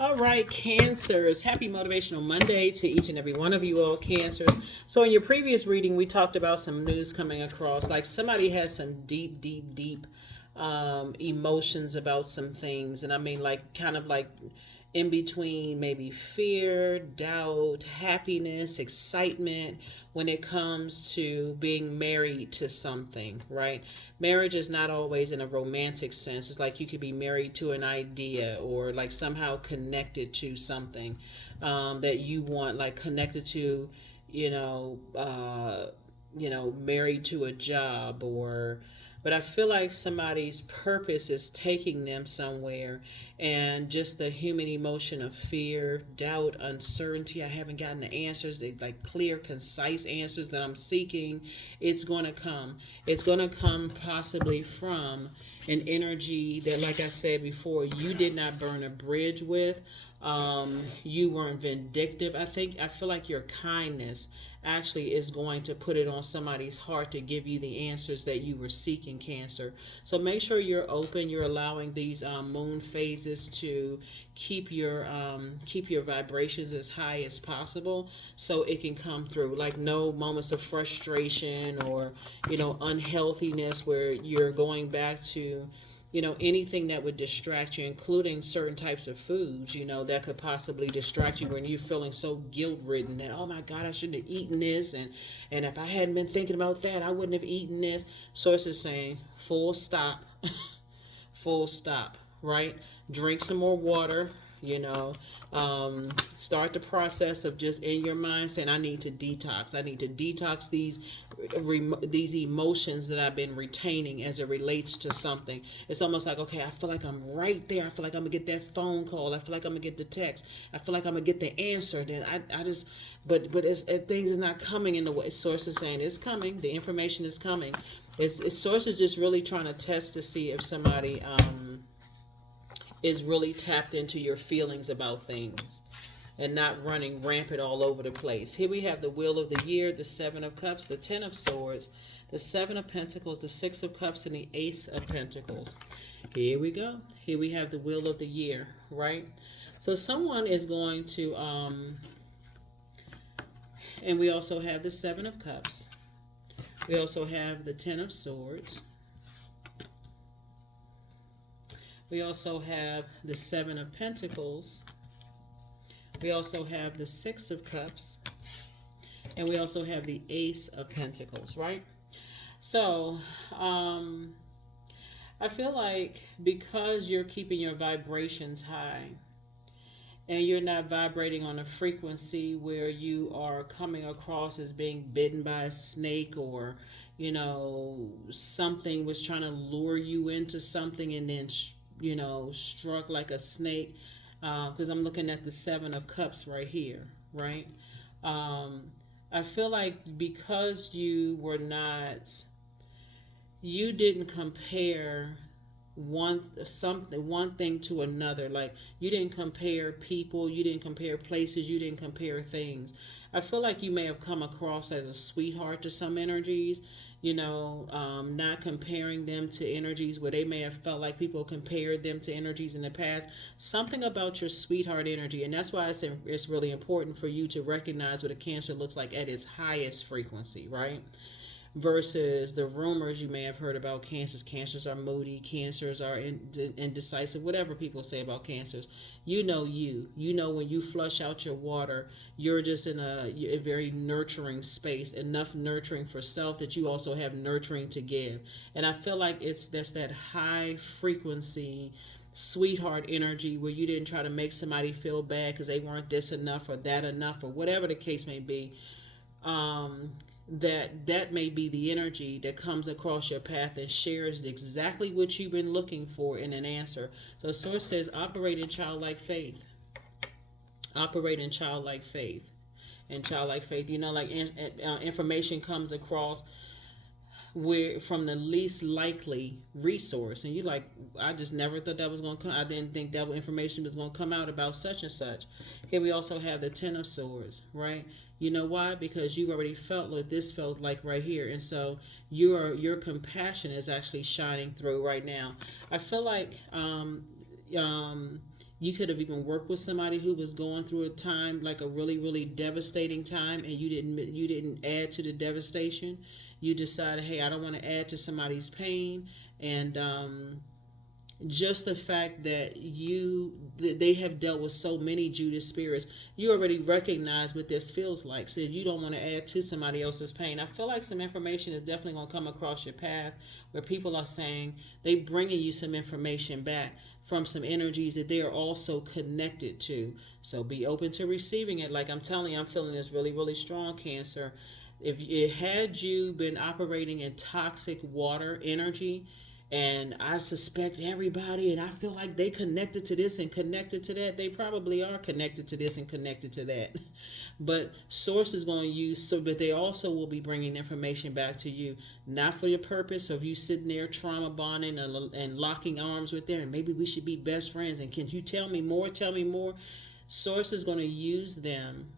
All right, Cancers. Happy Motivational Monday to each and every one of you all, Cancers. So, in your previous reading, we talked about some news coming across. Like somebody has some deep emotions about some things. And I mean, like, kind of like in between maybe fear, doubt, happiness, excitement when it comes to being married to something, right? Marriage is not always in a romantic sense. It's like you could be married to an idea or like somehow connected to something that you want, like connected to, you know, married to a job or but I feel like somebody's purpose is taking them somewhere, and just the human emotion of fear, doubt, uncertainty. I haven't gotten the answers, like clear, concise answers that I'm seeking. It's going to come. It's going to come possibly from an energy that, like I said before, you did not burn a bridge with. You weren't vindictive. I feel like your kindness actually is going to put it on somebody's heart to give you the answers that you were seeking, Cancer. So make sure you're open. You're allowing these moon phases to keep your vibrations as high as possible, so it can come through. Like no moments of frustration or unhealthiness where you're going back to anything that would distract you, including certain types of foods, that could possibly distract you when you're feeling so guilt ridden that, oh my God, I shouldn't have eaten this. And if I hadn't been thinking about that, I wouldn't have eaten this. Source is saying, full stop, full stop, right? Drink some more water, start the process of just in your mind saying, I need to detox. I need to detox these emotions that I've been retaining as it relates to something. It's almost like, okay, I feel like I'm right there. I feel like I'm gonna get that phone call. I feel like I'm gonna get the text. I feel like I'm gonna get the answer. Then I just, but things is not coming in the way. Source is saying it's coming. The information is coming. Source is just really trying to test to see if somebody is really tapped into your feelings about things and not running rampant all over the place. Here we have the Wheel of the Year, the Seven of Cups, the Ten of Swords, the Seven of Pentacles, the Six of Cups, and the Ace of Pentacles. Here we go. Here we have the Wheel of the Year, right? So someone is going to, and we also have the Seven of Cups. We also have the Ten of Swords. We also have the Seven of Pentacles. We also have the Six of Cups. And we also have the Ace of Pentacles, right? So, I feel like because you're keeping your vibrations high and you're not vibrating on a frequency where you are coming across as being bitten by a snake or, something was trying to lure you into something and then struck like a snake, because I'm looking at the Seven of Cups right here, right? I feel like because you didn't compare one thing to another. Like you didn't compare people, you didn't compare places, you didn't compare things. I feel like you may have come across as a sweetheart to some energies, not comparing them to energies where they may have felt like people compared them to energies in the past. Something about your sweetheart energy, and that's why it's really important for you to recognize what a Cancer looks like at its highest frequency, right? Versus the rumors you may have heard about Cancers. Cancers are moody. Cancers are indecisive. Whatever people say about Cancers, you know when you flush out your water, you're just in a very nurturing space. Enough nurturing for self that you also have nurturing to give. And I feel like that's that high frequency sweetheart energy where you didn't try to make somebody feel bad because they weren't this enough or that enough or whatever the case may be. That may be the energy that comes across your path and shares exactly what you've been looking for in an answer. So Source says operate in childlike faith. Operate in childlike faith. And childlike faith, information comes across from the least likely resource, and you're like, I just never thought that was going to come. I didn't think that information was going to come out about such and such. Here we also have the Ten of Swords, right? You know why? Because you already felt what this felt like right here, and so your compassion is actually shining through right now. I feel like You could have even worked with somebody who was going through a time, like a really, really devastating time, and you didn't add to the devastation. You decided, hey, I don't want to add to somebody's pain, and just the fact that they have dealt with so many Judas spirits, you already recognize what this feels like. So you don't want to add to somebody else's pain. I feel like some information is definitely going to come across your path where people are saying they bringing you some information back from some energies that they are also connected to. So be open to receiving it. Like I'm telling you, I'm feeling this really, really strong, Cancer. If it had you been operating in toxic water energy, and I suspect everybody, and I feel like they connected to this and connected to that. They probably are connected to this and connected to that. But Source is going to use, so, but they also will be bringing information back to you, not for your purpose of you sitting there trauma bonding and locking arms with them, and maybe we should be best friends, and can you tell me more, tell me more. Source is going to use them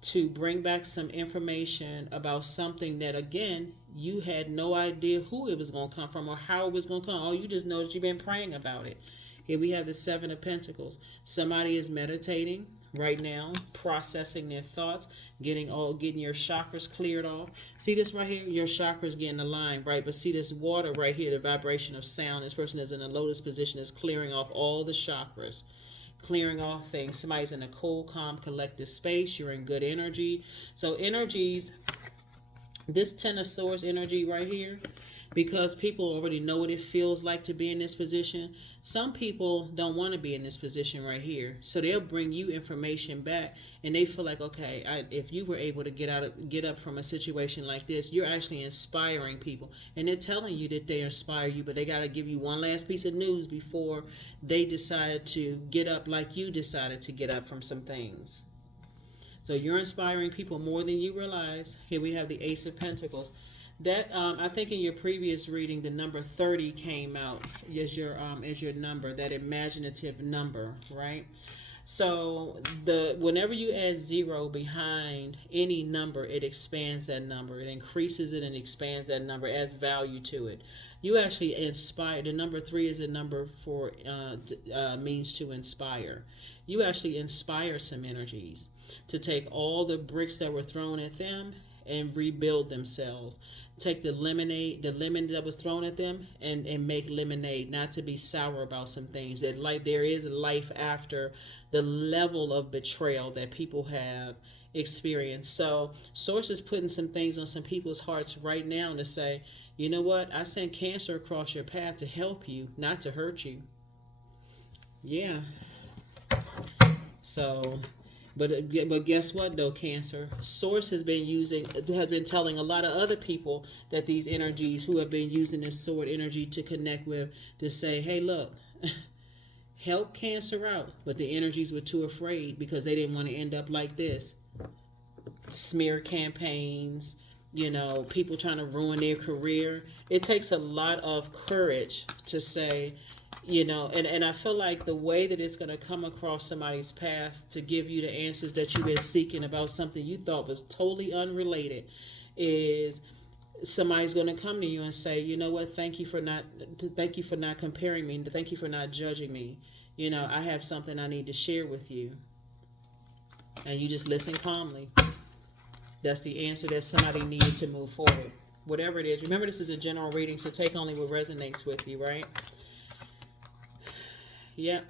to bring back some information about something that, again, you had no idea who it was going to come from or how it was going to come. All you just know is you've been praying about it. Here we have the Seven of Pentacles. Somebody is meditating right now, processing their thoughts, getting your chakras cleared off. See this right here? Your chakras getting aligned, right? But see this water right here, the vibration of sound. This person is in a lotus position, is clearing off all the chakras, clearing off things. Somebody's in a cool, calm, collective space. You're in good energy. So energies, this Ten of Swords energy right here, because people already know what it feels like to be in this position. Some people don't want to be in this position right here, so they'll bring you information back, and they feel like, okay, if you were able to get up from a situation like this, you're actually inspiring people, and they're telling you that they inspire you, but they got to give you one last piece of news before they decide to get up like you decided to get up from some things. So you're inspiring people more than you realize. Here we have the Ace of Pentacles. That I think in your previous reading, the number 30 came out as your number, that imaginative number, right? So whenever you add 0 behind any number, it expands that number. It increases it and expands that number, adds value to it. You actually inspire. The number 3 is a number for means to inspire. You actually inspire some energies to take all the bricks that were thrown at them and rebuild themselves. Take the lemon that was thrown at them and make lemonade, not to be sour about some things. That like there is life after the level of betrayal that people have experienced. So Source is putting some things on some people's hearts right now to say, you know what, I sent Cancer across your path to help you, not to hurt you. Yeah. So but guess what though, Cancer? Source has been telling a lot of other people that these energies who have been using this sword energy to connect with, to say, hey, look, help Cancer out. But the energies were too afraid because they didn't want to end up like this. Smear campaigns, people trying to ruin their career. It takes a lot of courage to say, and I feel like the way that it's going to come across somebody's path to give you the answers that you've been seeking about something you thought was totally unrelated is somebody's going to come to you and say, you know what, thank you for not comparing me, thank you for not judging me. I have something I need to share with you. And you just listen calmly. That's the answer that somebody needed to move forward. Whatever it is. Remember, this is a general reading, so take only what resonates with you, right? Yep.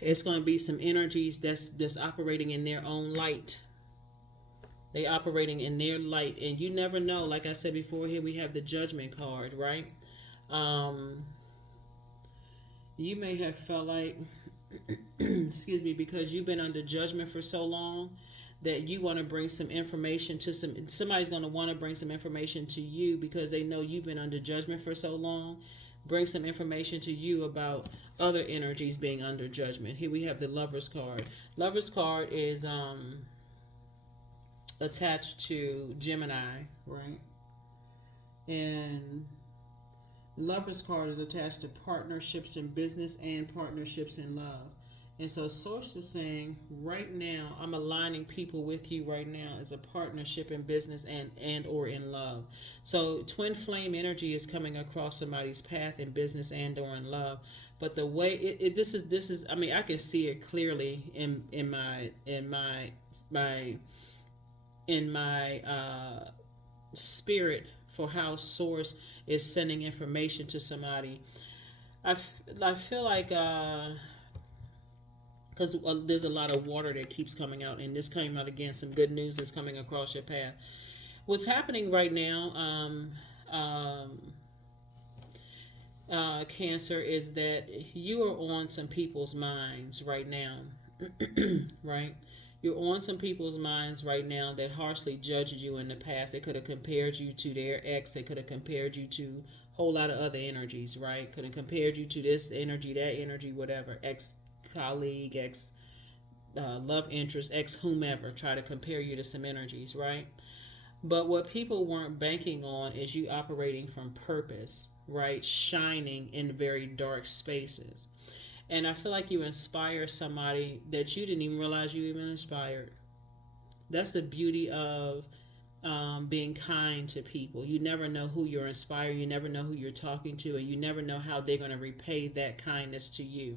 It's going to be some energies that's operating in their own light. They operating in their light, and you never know. Like I said before, here we have the Judgment card, right? You may have felt like, excuse me, because you've been under judgment for so long, that you want to bring some information to somebody's going to want to bring some information to you because they know you've been under judgment for so long. Bring some information to you about other energies being under judgment. Here we have the Lover's card. Lover's card is attached to Gemini, right? And Lover's card is attached to partnerships in business and partnerships in love. And so Source is saying, right now, I'm aligning people with you right now as a partnership in business and or in love. So twin flame energy is coming across somebody's path in business and or in love. But the way this is I mean, I can see it clearly in my spirit for how source is sending information to somebody. I feel like because there's a lot of water that keeps coming out, and this came out again, some good news is coming across your path. What's happening right now, Cancer, is that you are on some people's minds right now. Right? You're on some people's minds right now that harshly judged you in the past. They could have compared you to their ex. They could have compared you to a whole lot of other energies, right? Could have compared you to this energy, that energy, whatever. Ex colleague, ex love interest, ex whomever. Try to compare you to some energies, right? But what people weren't banking on is you operating from purpose, right? Shining in very dark spaces. And I feel like you inspire somebody that you didn't even realize you even inspired. That's the beauty of being kind to people. You never know who you're inspiring. You never know who you're talking to. And you never know how they're going to repay that kindness to you.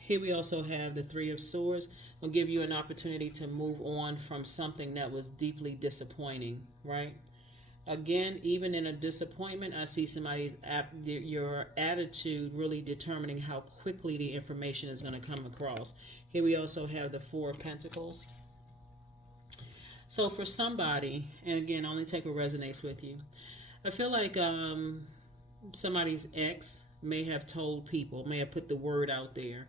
Here we also have the Three of Swords. Will give you an opportunity to move on from something that was deeply disappointing, right? Again, even in a disappointment, I see your attitude really determining how quickly the information is going to come across. Here we also have the Four of Pentacles. So for somebody, and again, only take what resonates with you. I feel like somebody's ex may have told people, may have put the word out there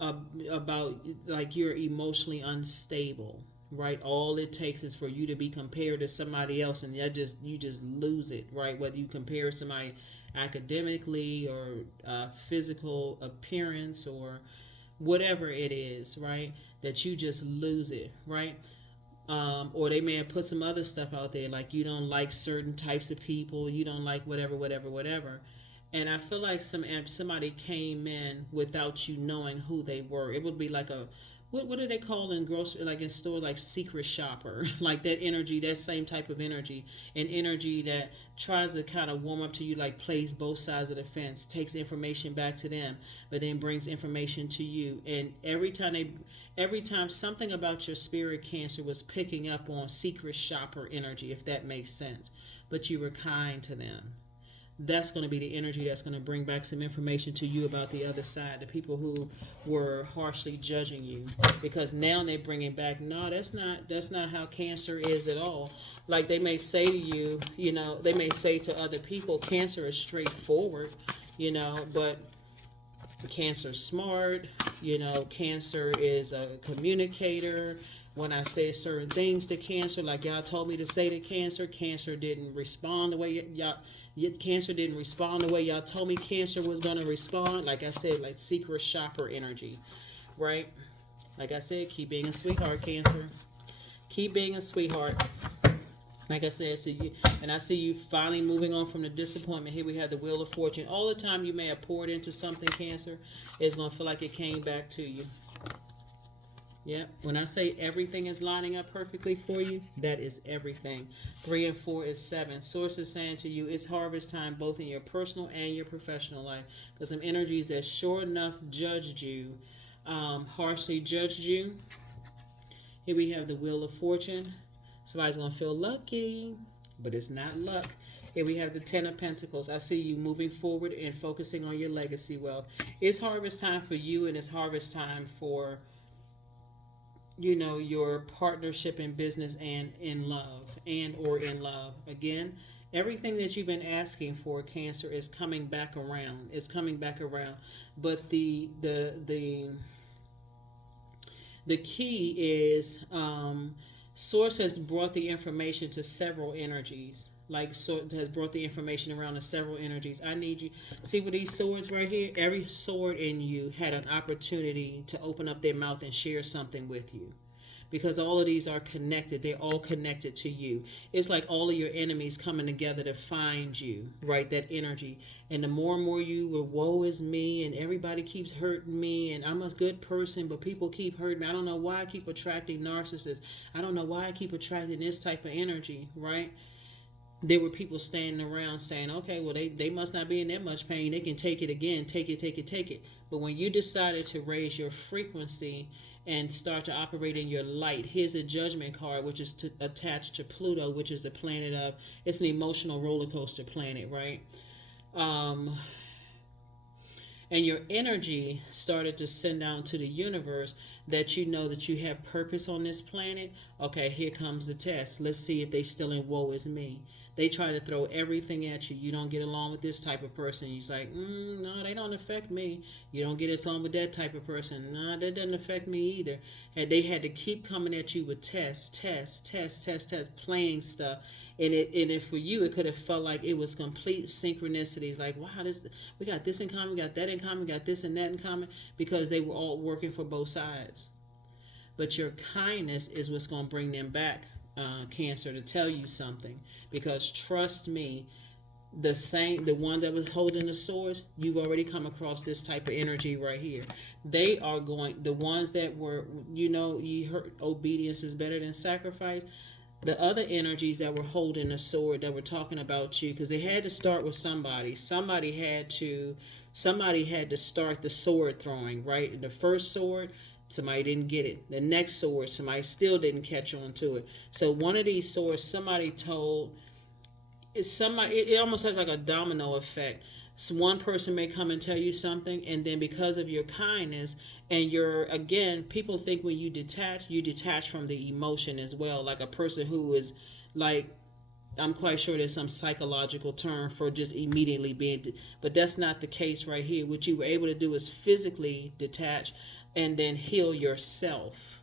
about like you're emotionally unstable. Right, all it takes is for you to be compared to somebody else, and you just lose it. Right, whether you compare somebody academically or physical appearance or whatever it is, right, that you just lose it. Right, or they may have put some other stuff out there like you don't like certain types of people, you don't like whatever. And I feel like somebody came in without you knowing who they were. It would be like a what do they call in grocery, like in stores, like secret shopper, like that energy, that same type of energy, an energy that tries to kind of warm up to you, like plays both sides of the fence, takes information back to them, but then brings information to you. And every time something about your spirit, Cancer, was picking up on secret shopper energy, if that makes sense, but you were kind to them. That's going to be the energy that's going to bring back some information to you about the other side, the people who were harshly judging you, because now they're bringing back, no, that's not how Cancer is at all. Like they may say to you, they may say to other people, Cancer is straightforward, but Cancer's smart, Cancer is a communicator. When I say certain things to Cancer, like y'all told me to say to Cancer, Cancer didn't respond the way Cancer didn't respond the way y'all told me Cancer was going to respond. Like I said, like secret shopper energy, right? Like I said, keep being a sweetheart, Cancer. Keep being a sweetheart. Like I said, I see you finally moving on from the disappointment. Here we have the Wheel of Fortune. All the time you may have poured into something, Cancer, it's going to feel like it came back to you. Yeah, when I say everything is lining up perfectly for you, that is everything. 3 and 4 is 7. Source is saying to you, it's harvest time both in your personal and your professional life. Because some energies that sure enough judged you, harshly judged you. Here we have the Wheel of Fortune. Somebody's going to feel lucky, but it's not luck. Here we have the 10 of Pentacles. I see you moving forward and focusing on your legacy wealth. It's harvest time for you, and it's harvest time for your partnership in business and in love or in love. Again, everything that you've been asking for, Cancer, is coming back around. It's coming back around. But the key is Source has brought the information to several energies. Like Source has brought the information around to several energies. I need you. See with these swords right here? Every sword in you had an opportunity to open up their mouth and share something with you. Because all of these are connected. They're all connected to you. It's like all of your enemies coming together to find you, right? That energy. And the more and more you were, woe is me, and everybody keeps hurting me, and I'm a good person, but people keep hurting me. I don't know why I keep attracting narcissists. I don't know why I keep attracting this type of energy, right? there were people standing around saying, okay, well, they must not be in that much pain. They can take it again, take it, take it, take it. But when you decided to raise your frequency and start to operate in your light, here's a judgment card, which is attached to Pluto, which is the planet of, it's an emotional roller coaster planet, right? Um, and your energy started to send out to the universe that you know that you have purpose on this planet. Okay, here comes the test. Let's see if they still in woe is me. They try to throw everything at you. You don't get along with this type of person. You're like, no, they don't affect me. You don't get along with that type of person. No, that doesn't affect me either. And they had to keep coming at you with tests, playing stuff. And if for you, it could have felt like it was complete synchronicities. Like, wow, we got this in common, we got that in common, we got this and that in common, because they were all working for both sides. But your kindness is what's going to bring them back, Cancer, to tell you something. Because trust me, the one that was holding the swords, you've already come across this type of energy right here. They are going, the ones that were, you heard obedience is better than sacrifice. The other energies that were holding the sword, that were talking about you, because they had to start with somebody. Somebody had to start the sword throwing, right? The first sword, somebody didn't get it. The next sword, somebody still didn't catch on to it. So one of these swords, somebody told, it almost has like a domino effect. So one person may come and tell you something, and then because of your kindness and again, people think when you detach from the emotion as well. Like a person who is like, I'm quite sure there's some psychological term for just immediately being, but that's not the case right here. What you were able to do is physically detach and then heal yourself.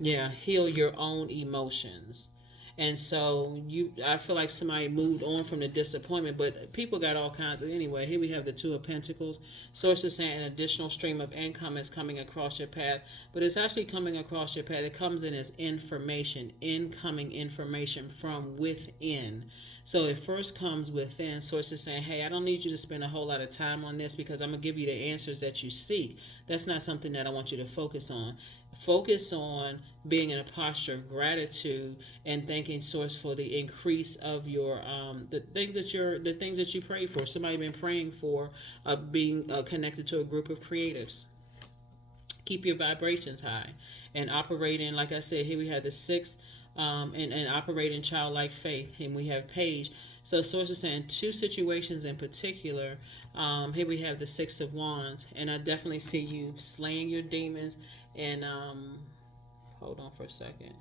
Yeah, heal your own emotions. And so I feel like somebody moved on from the disappointment, but people got all kinds of, anyway, here we have the Two of Pentacles. Sources saying an additional stream of income is coming across your path, but it's actually coming across your path. It comes in as information, incoming information from within. So it first comes within. Sources saying, hey, I don't need you to spend a whole lot of time on this because I'm going to give you the answers that you seek. That's not something that I want you to focus on. Focus on being in a posture of gratitude and thanking Source for the increase of your the things that you pray for. Somebody been praying for being connected to a group of creatives. Keep your vibrations high and operating. Like I said, here we have the sixth and operating childlike faith, and we have Page. So Source is saying two situations in particular. Here we have the Six of Wands, and I definitely see you slaying your demons. And hold on for a second.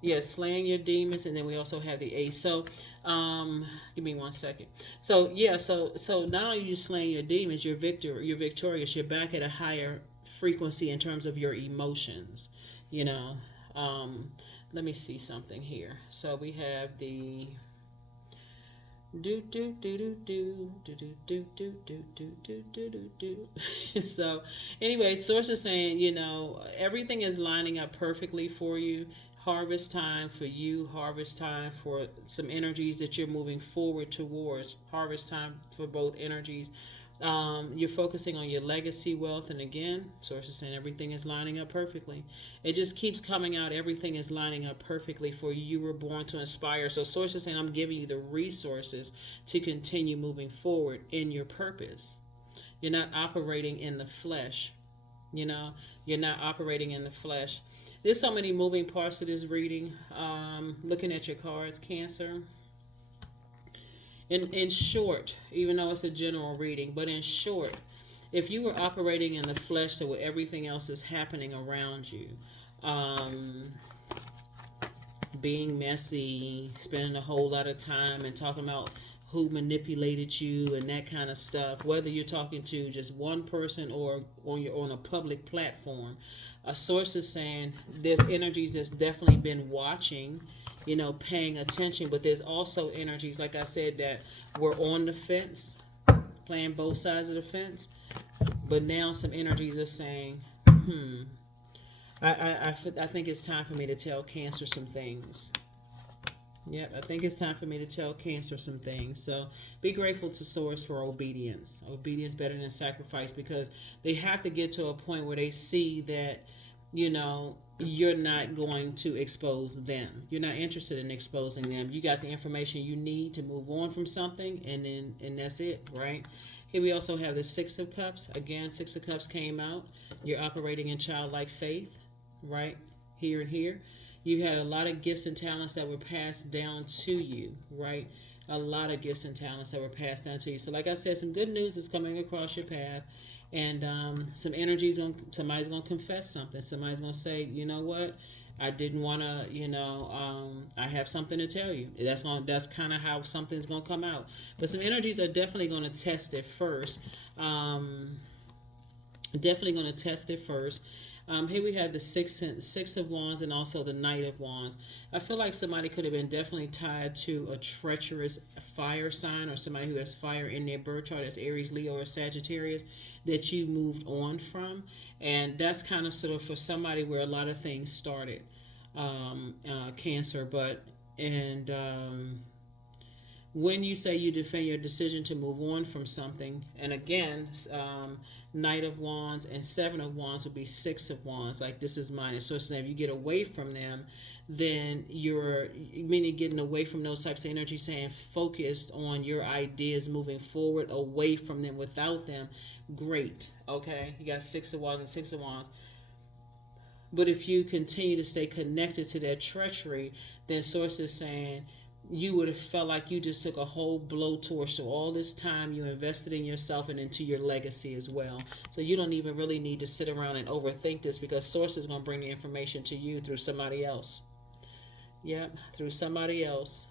Yes, slaying your demons, and then we also have the Ace. So, give me 1 second. So yeah, so not only are you slaying your demons, you're victorious. You're back at a higher frequency in terms of your emotions. Let me see something here. So we have the do do do do do do do do do do do do do do. So anyway, Source is saying, everything is lining up perfectly for you. Harvest time for you, harvest time for some energies that you're moving forward towards, harvest time for both energies. You're focusing on your legacy wealth, and again, Source is saying everything is lining up perfectly. It just keeps coming out. Everything is lining up perfectly for you. You were born to inspire. So Source is saying, I'm giving you the resources to continue moving forward in your purpose. You're not operating in the flesh. You're not operating in the flesh. There's so many moving parts to this reading. Looking at your cards, Cancer. In short, even though it's a general reading, but in short, if you were operating in the flesh to where everything else is happening around you, being messy, spending a whole lot of time and talking about who manipulated you and that kind of stuff, whether you're talking to just one person or on a public platform, a Source is saying there's energies that's definitely been watching, paying attention, but there's also energies, like I said, that were on the fence, playing both sides of the fence, but now some energies are saying, I think it's time for me to tell Cancer some things. Yep, I think it's time for me to tell Cancer some things. So be grateful to Source for obedience. Obedience better than sacrifice, because they have to get to a point where they see that, you're not going to expose them. You're not interested in exposing them. You got the information you need to move on from something, and that's it, right? Here we also have the Six of Cups. Again, Six of Cups came out. You're operating in childlike faith, right? Here and here. You had a lot of gifts and talents that were passed down to you, right? A lot of gifts and talents that were passed down to you. So like I said, some good news is coming across your path. And some energy's on. Somebody's gonna confess something. Somebody's gonna say, you know what, I didn't want to. I have something to tell you. That's kind of how something's gonna come out. But some energies are definitely gonna test it first. Definitely gonna test it first. Here we have the six of Wands and also the Knight of Wands. I feel like somebody could have been definitely tied to a treacherous fire sign, or somebody who has fire in their birth chart, as Aries, Leo, or Sagittarius, that you moved on from. And that's kind of sort of for somebody where a lot of things started, Cancer. When you say you defend your decision to move on from something, and again, Knight of Wands and Seven of Wands would be Six of Wands. Like, this is mine. So if you get away from them, then you're meaning getting away from those types of energy, saying focused on your ideas moving forward, away from them, without them. Great. Okay, you got Six of Wands and Six of Wands. But if you continue to stay connected to that treachery, then Source is saying you would have felt like you just took a whole blowtorch to all this time you invested in yourself and into your legacy as well. So you don't even really need to sit around and overthink this, because Source is going to bring the information to you through somebody else. Yep, through somebody else.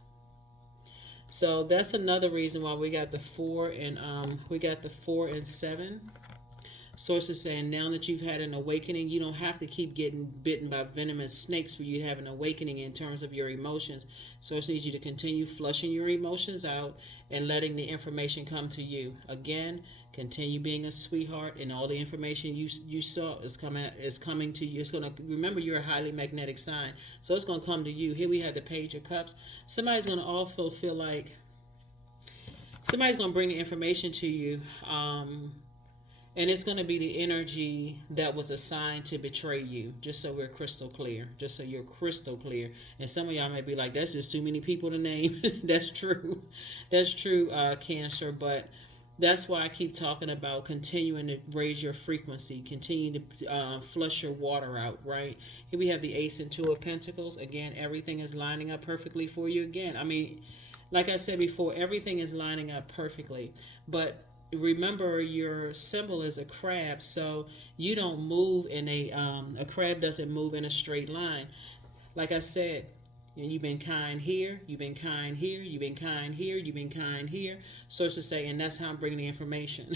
So that's another reason why we got the 4 and 7. Source is saying now that you've had an awakening, you don't have to keep getting bitten by venomous snakes for you to have an awakening in terms of your emotions. Source needs you to continue flushing your emotions out and letting the information come to you. Again, continue being a sweetheart, and all the information you saw is coming to you. It's going to, remember, you're a highly magnetic sign, so it's going to come to you. Here we have the Page of Cups. Somebody's going to also feel like somebody's going to bring the information to you. And it's going to be the energy that was assigned to betray you, just so we're crystal clear, just so you're crystal clear. And some of y'all may be like, that's just too many people to name. That's true. That's true, Cancer. But that's why I keep talking about continuing to raise your frequency, continue to flush your water out, right? Here we have the Ace and Two of Pentacles. Again, everything is lining up perfectly for you. Again, I mean, like I said before, everything is lining up perfectly. But remember, your symbol is a crab, so you don't move in a crab doesn't move in a straight line. Like I said, you've been kind here, you've been kind here, you've been kind here, you've been kind here. Sources say, and that's how I'm bringing the information.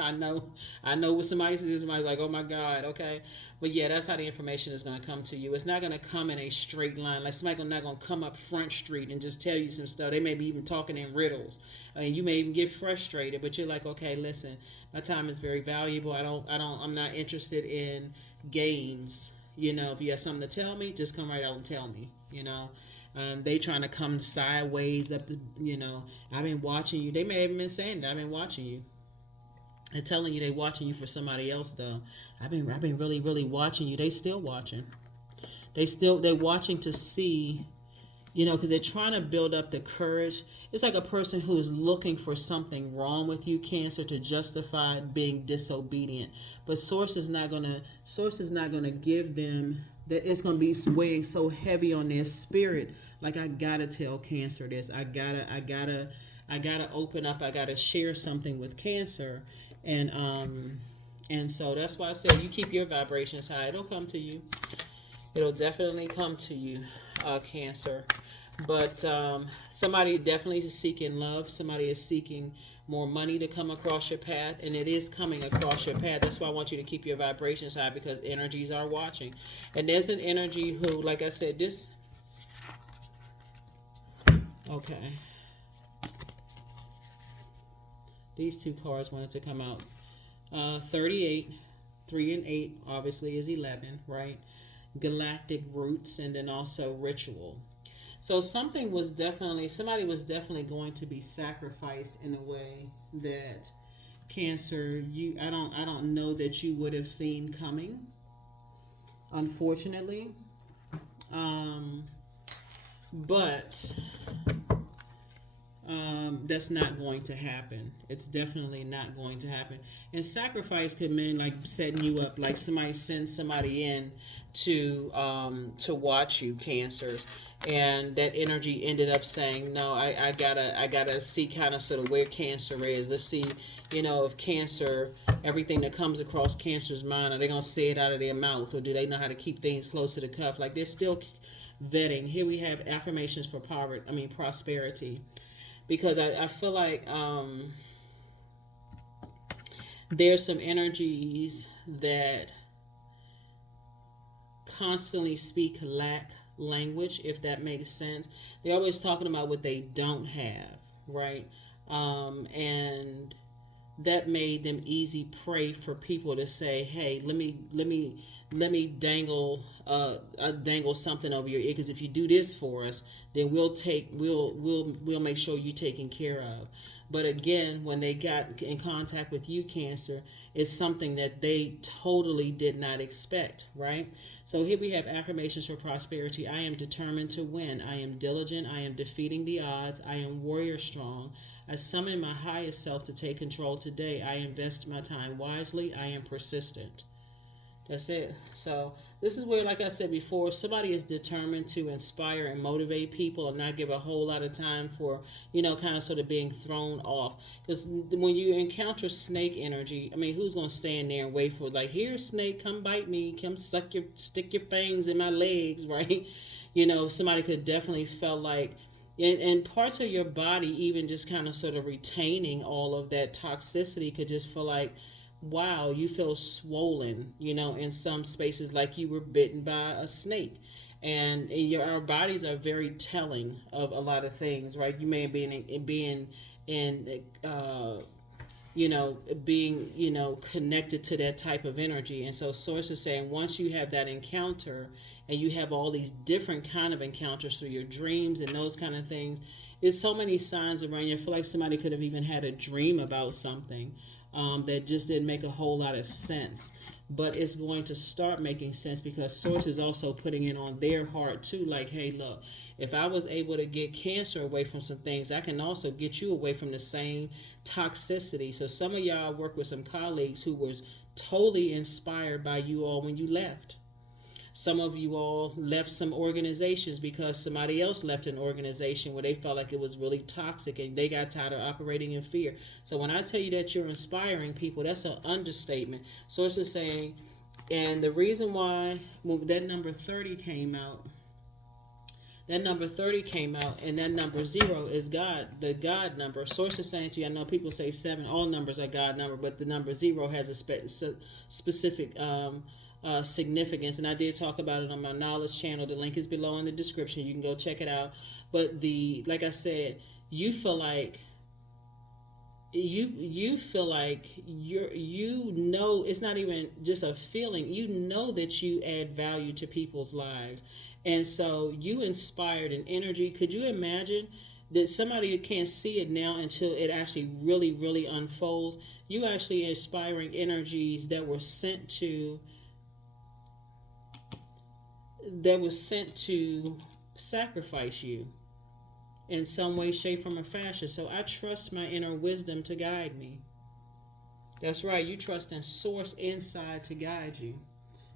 I know what somebody says. Somebody's like, oh my God, okay. But yeah, that's how the information is going to come to you. It's not going to come in a straight line. Like, somebody's not going to come up Front Street and just tell you some stuff. They may be even talking in riddles. And you may even get frustrated, but you're like, okay, listen, my time is very valuable. I'm not interested in games. If you have something to tell me, just come right out and tell me, they trying to come sideways up to, I've been watching you. They may have been saying that I've been watching you. And telling you they watching you for somebody else, though. I've been really, really watching you. They still watching. They're watching to see, because they're trying to build up the courage. It's like a person who is looking for something wrong with you, Cancer, to justify being disobedient. But Source is not gonna give them that. It's gonna be weighing so heavy on their spirit. Like, I gotta tell Cancer this. I gotta open up. I gotta share something with Cancer. And so that's why I said you keep your vibrations high. It'll come to you. It'll definitely come to you, Cancer. But somebody definitely is seeking love. Somebody is seeking more money to come across your path, and it is coming across your path. That's why I want you to keep your vibrations high, because energies are watching. And there's an energy who, like I said, this. Okay. These two cards wanted to come out. 38, 3 and 8, obviously is 11, right? Galactic roots, and then also ritual. So somebody was definitely going to be sacrificed in a way that, Cancer, I don't know that you would have seen coming. unfortunately. But that's not going to happen. It's definitely not going to happen. And sacrifice could mean like setting you up, like somebody sends somebody in to watch you, cancers, and that energy ended up saying, no, I gotta see kind of sort of where cancer is. Let's see, if cancer, everything that comes across cancer's mind, are they gonna say it out of their mouth, or do they know how to keep things close to the cuff? Like they're still vetting. Here we have affirmations for prosperity, because I feel like there's some energies that constantly speak lack language, if that makes sense. They're always talking about what they don't have, right? And that made them easy prey for people to say, "Hey, let me dangle something over your ear, because if you do this for us, then we'll make sure you're taken care of." But again, when they got in contact with you, Cancer, it's something that they totally did not expect, right? So here we have affirmations for prosperity. I am determined to win. I am diligent. I am defeating the odds. I am warrior strong. I summon my highest self to take control today. I invest my time wisely. I am persistent. That's it. So this is where, like I said before, somebody is determined to inspire and motivate people and not give a whole lot of time for, kind of sort of being thrown off. Because when you encounter snake energy, I mean, who's going to stand there and wait for, like, here, snake, come bite me, come stick your fangs in my legs, right? Somebody could definitely felt like, and parts of your body, even just kind of sort of retaining all of that toxicity, could just feel like, wow, you feel swollen, in some spaces, like you were bitten by a snake. And our bodies are very telling of a lot of things, right? You may have been being connected to that type of energy. And so Source is saying, once you have that encounter, and you have all these different kind of encounters through your dreams and those kind of things, there's so many signs around you. I feel like somebody could have even had a dream about something that just didn't make a whole lot of sense. But it's going to start making sense, because Source is also putting it on their heart too. Like, hey, look, if I was able to get Cancer away from some things, I can also get you away from the same toxicity. So some of y'all work with some colleagues who was totally inspired by you all when you left. Some of you all left some organizations because somebody else left an organization where they felt like it was really toxic and they got tired of operating in fear. So when I tell you that you're inspiring people, that's an understatement. Source is saying, and the reason why that number 30 came out, and that number 0 is God, the God number. Source is saying to you, I know people say 7, all numbers are God number, but the number 0 has a specific significance, and I did talk about it on my knowledge channel. The link is below in the description. You can go check it out. But like I said, you feel like it's not even just a feeling. That you add value to people's lives, and so you inspired an energy. Could you imagine that somebody can't see it now until it actually really, really unfolds? You actually inspiring energies that were sent to sacrifice you in some way, shape, form, or fashion. So I trust my inner wisdom to guide me. That's right, you trust in Source inside to guide you.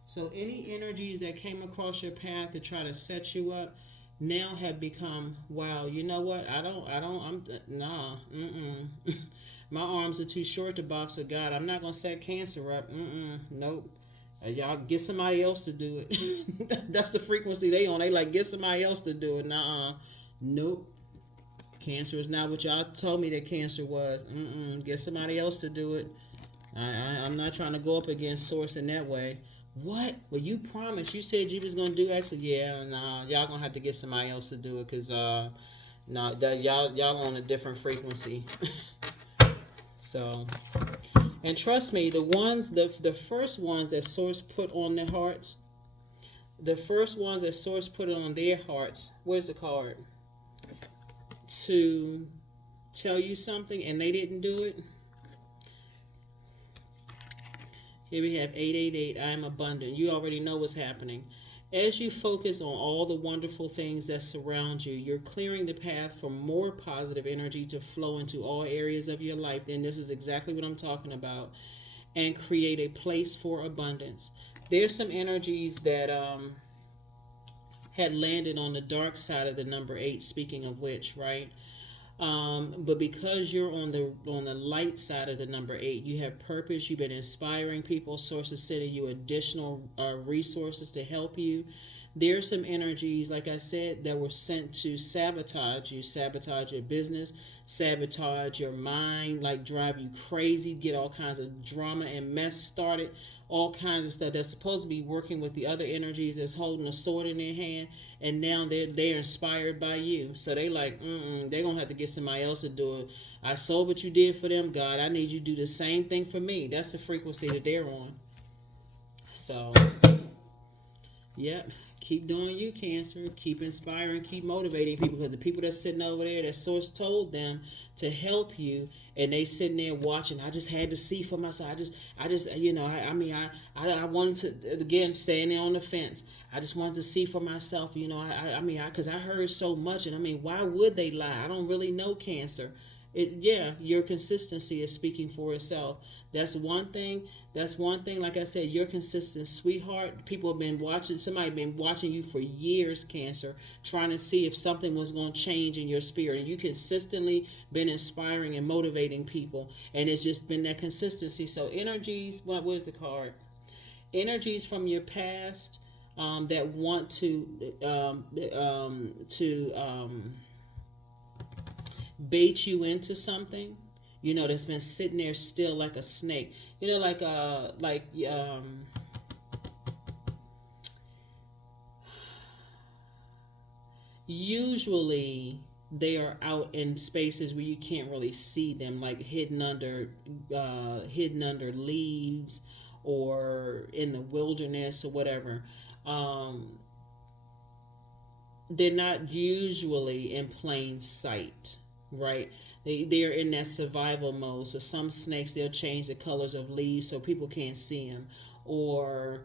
So any energies that came across your path to try to set you up now have become, wow, you know what? My arms are too short to box with God. I'm not going to set Cancer up. Nope. Y'all get somebody else to do it. That's the frequency they on. They like, get somebody else to do it. Nope. Cancer is not what y'all told me that Cancer was. Get somebody else to do it. I'm not trying to go up against Source in that way. What? Well, you promised. You said you was gonna do X. Yeah, y'all gonna have to get somebody else to do it, because y'all on a different frequency. So. And trust me, the first ones that Source put on their hearts, where's the card? To tell you something and they didn't do it. Here we have 888. I am abundant. You already know what's happening. As you focus on all the wonderful things that surround you, you're clearing the path for more positive energy to flow into all areas of your life. And this is exactly what I'm talking about. And create a place for abundance. There's some energies that had landed on the dark side of the number 8, speaking of which, right? But because you're on the light side of the number 8, you have purpose. You've been inspiring people. Sources sending you additional resources to help you. There's some energies, like I said, that were sent to sabotage you, sabotage your business, sabotage your mind, like drive you crazy, get all kinds of drama and mess started, all kinds of stuff that's supposed to be working with the other energies that's holding a sword in their hand, and now they're inspired by you. So they like, they're going to have to get somebody else to do it. I saw what you did for them, God. I need you to do the same thing for me. That's the frequency that they're on. So, yep. Keep doing you, Cancer. Keep inspiring, keep motivating people, because the people that's sitting over there, that source told them to help you, and they sitting there watching. I just had to see for myself. I just, I wanted to, again, staying there on the fence. I just wanted to see for myself, because I heard so much, and why would they lie? I don't really know, Cancer. Your consistency is speaking for itself. That's one thing. Like I said, you're consistent, sweetheart. People have been watching. Somebody been watching you for years, Cancer, trying to see if something was going to change in your spirit. And you consistently been inspiring and motivating people, and it's just been that consistency. So energies. Where's the card? Energies from your past that want to bait you into something, that's been sitting there still like a snake, usually they are out in spaces where you can't really see them, like hidden under leaves or in the wilderness or whatever. They're not usually in plain sight, right? They're in that survival mode. So some snakes, they'll change the colors of leaves so people can't see them. Or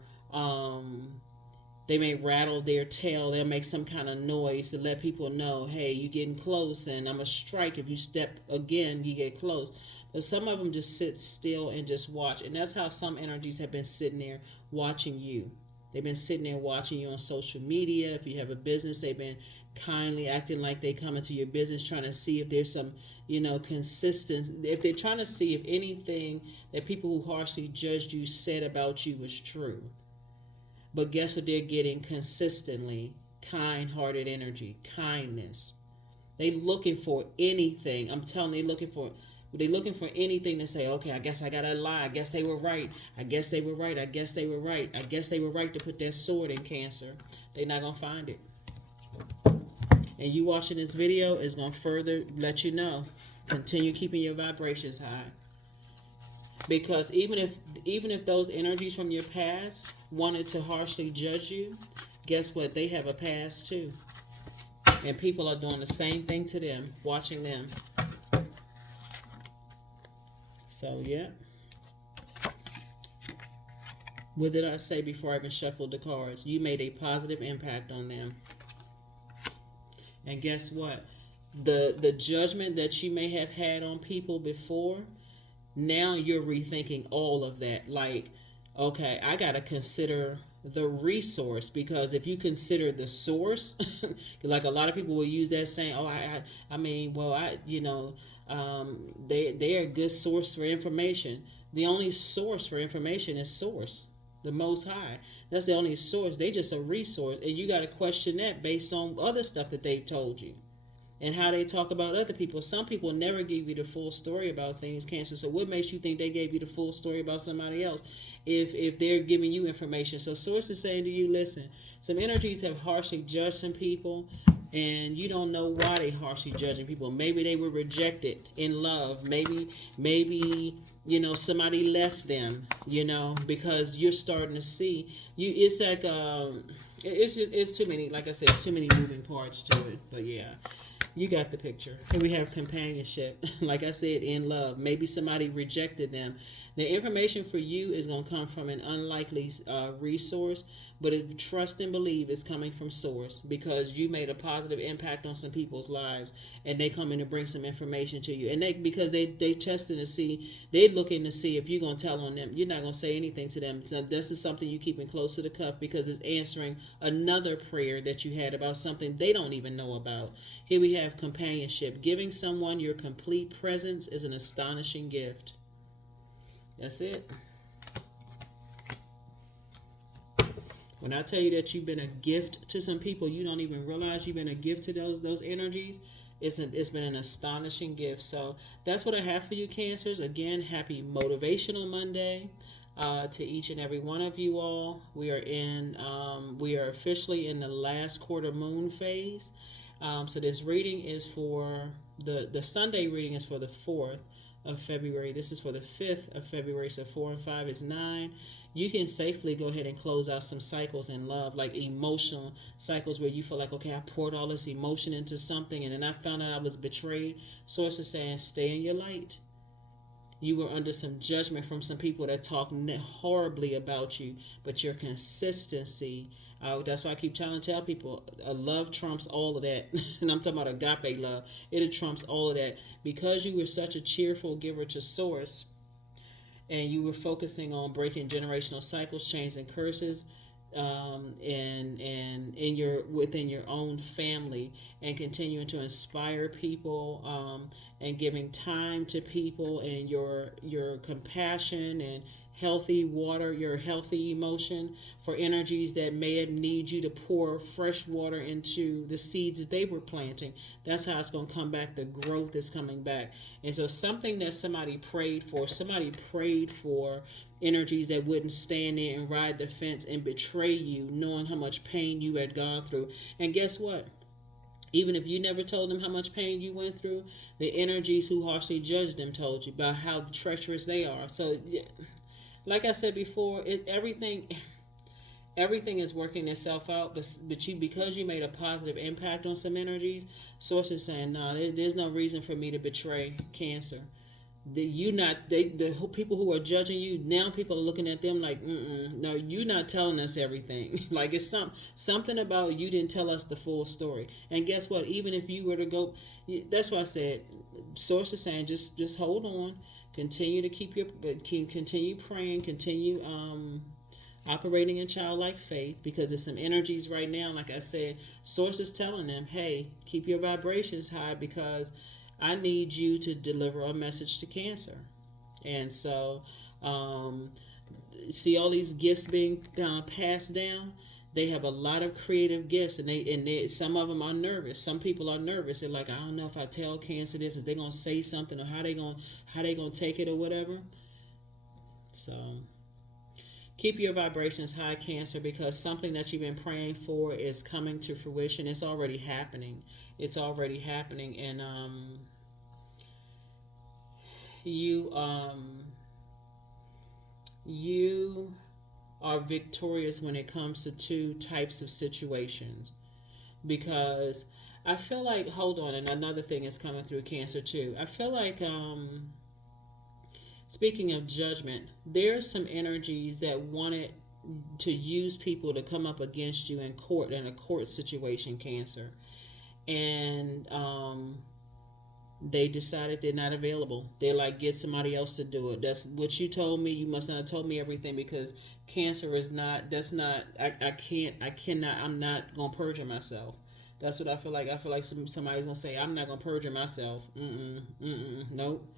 they may rattle their tail. They'll make some kind of noise to let people know, hey, you're getting close, and I'm going to strike. If you step again, you get close. But some of them just sit still and just watch. And that's how some energies have been sitting there watching you. They've been sitting there watching you on social media. If you have a business, they've been kindly acting like they come into your business, trying to see if there's some, consistency. If they're trying to see if anything that people who harshly judged you said about you was true. But guess what they're getting consistently? Kind-hearted energy, kindness. They're looking for anything. I'm telling you, they're looking for anything to say, okay, I guess I gotta lie. I guess they were right. I guess they were right. I guess they were right. I guess they were right to put that sword in, Cancer. They're not gonna find it. And you watching this video is gonna further let you know. Continue keeping your vibrations high. Because even if those energies from your past wanted to harshly judge you, guess what? They have a past too. And people are doing the same thing to them, watching them. So, yeah. What did I say before I even shuffled the cards? You made a positive impact on them. And guess what? The judgment that you may have had on people before, now you're rethinking all of that. Like, okay, I got to consider the resource, because if you consider the source, like a lot of people will use that saying, oh, they're a good source for information. The only source for information is source, the Most High. That's the only source. They just a resource, and you got to question that based on other stuff that they've told you and how they talk about other people. Some people never give you the full story about things, Cancer. So what makes you think they gave you the full story about somebody else if they're giving you information? So source is saying to you, listen, some energies have harshly judged some people, and you don't know why they harshly judging people. Maybe they were rejected in love. Maybe somebody left them, because you're starting to see you. It's like it's too many, like I said, too many moving parts to it. But yeah. You got the picture. Here we have companionship. Like I said, in love. Maybe somebody rejected them. The information for you is going to come from an unlikely resource, but if trust and believe is coming from source because you made a positive impact on some people's lives, and they come in to bring some information to you, and because they testing to see, they looking to see if you're going to tell on them. You're not going to say anything to them. So this is something you keeping close to the cuff because it's answering another prayer that you had about something they don't even know about. Here we have companionship. Giving someone your complete presence is an astonishing gift. That's it. When I tell you that you've been a gift to some people, you don't even realize you've been a gift to those energies. It's been an astonishing gift. So that's what I have for you, Cancers. Again, happy Motivational Monday to each and every one of you all. We are officially in the last quarter moon phase. So this reading is for the Sunday reading is for the 4th of February. This is for the 5th of February. So 4 and 5 is 9. You can safely go ahead and close out some cycles in love, like emotional cycles where you feel like, okay, I poured all this emotion into something and then I found out I was betrayed. Source is saying, stay in your light. You were under some judgment from some people that talk horribly about you, but your consistency, that's why I keep trying to tell people, love trumps all of that. And I'm talking about agape love. It trumps all of that. Because you were such a cheerful giver to source, and you were focusing on breaking generational cycles, chains, and curses, and within your own family, and continuing to inspire people, and giving time to people, and your compassion and healthy water, your healthy emotion for energies that may need you to pour fresh water into the seeds that they were planting. That's how it's going to come back. The growth is coming back. And so something that somebody prayed for energies that wouldn't stand there and ride the fence and betray you, knowing how much pain you had gone through. And guess what? Even if you never told them how much pain you went through, the energies who harshly judged them told you about how treacherous they are. So, like I said before, everything is working itself out. But because you made a positive impact on some energies, Source is saying, no, there's no reason for me to betray Cancer. The people who are judging you now, people are looking at them like, no, you're not telling us everything. Like it's something about you didn't tell us the full story. And guess what? Even if you were to go, that's why I said, Source is saying, just hold on, continue to continue praying, continue operating in childlike faith, because there's some energies right now. Like I said, Source is telling them, hey, keep your vibrations high because I need you to deliver a message to Cancer. And so, see all these gifts being passed down. They have a lot of creative gifts, and they some of them are nervous. Some people are nervous. They're like, I don't know if I tell Cancer this, if they're gonna say something, or how they gonna take it or whatever. So, keep your vibrations high, Cancer, because something that you've been praying for is coming to fruition. It's already happening. It's already happening, and you are victorious when it comes to two types of situations, because I feel like, hold on, and another thing is coming through, Cancer, too. I feel like, speaking of judgment, there's some energies that wanted to use people to come up against you in a court situation, Cancer. And they decided they're not available. They're like, get somebody else to do it. That's what you told me. You must not have told me everything, because Cancer is not, that's not, I'm not going to perjure myself. That's what I feel like. I feel like somebody's going to say, I'm not going to perjure myself. Nope.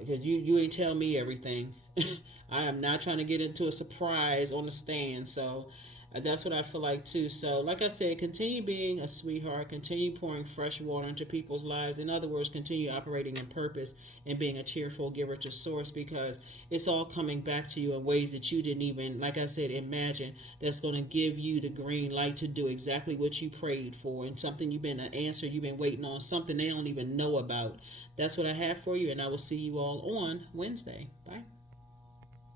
Because you ain't tell me everything. I am not trying to get into a surprise on the stand. So that's what I feel like too. So like I said, continue being a sweetheart, continue pouring fresh water into people's lives. In other words, continue operating in purpose and being a cheerful giver to source, because it's all coming back to you in ways that you didn't even, like I said, imagine. That's going to give you the green light to do exactly what you prayed for, and something you've been, an answer you've been waiting on, something they don't even know about. That's what I have for you, and I will see you all on Wednesday. Bye.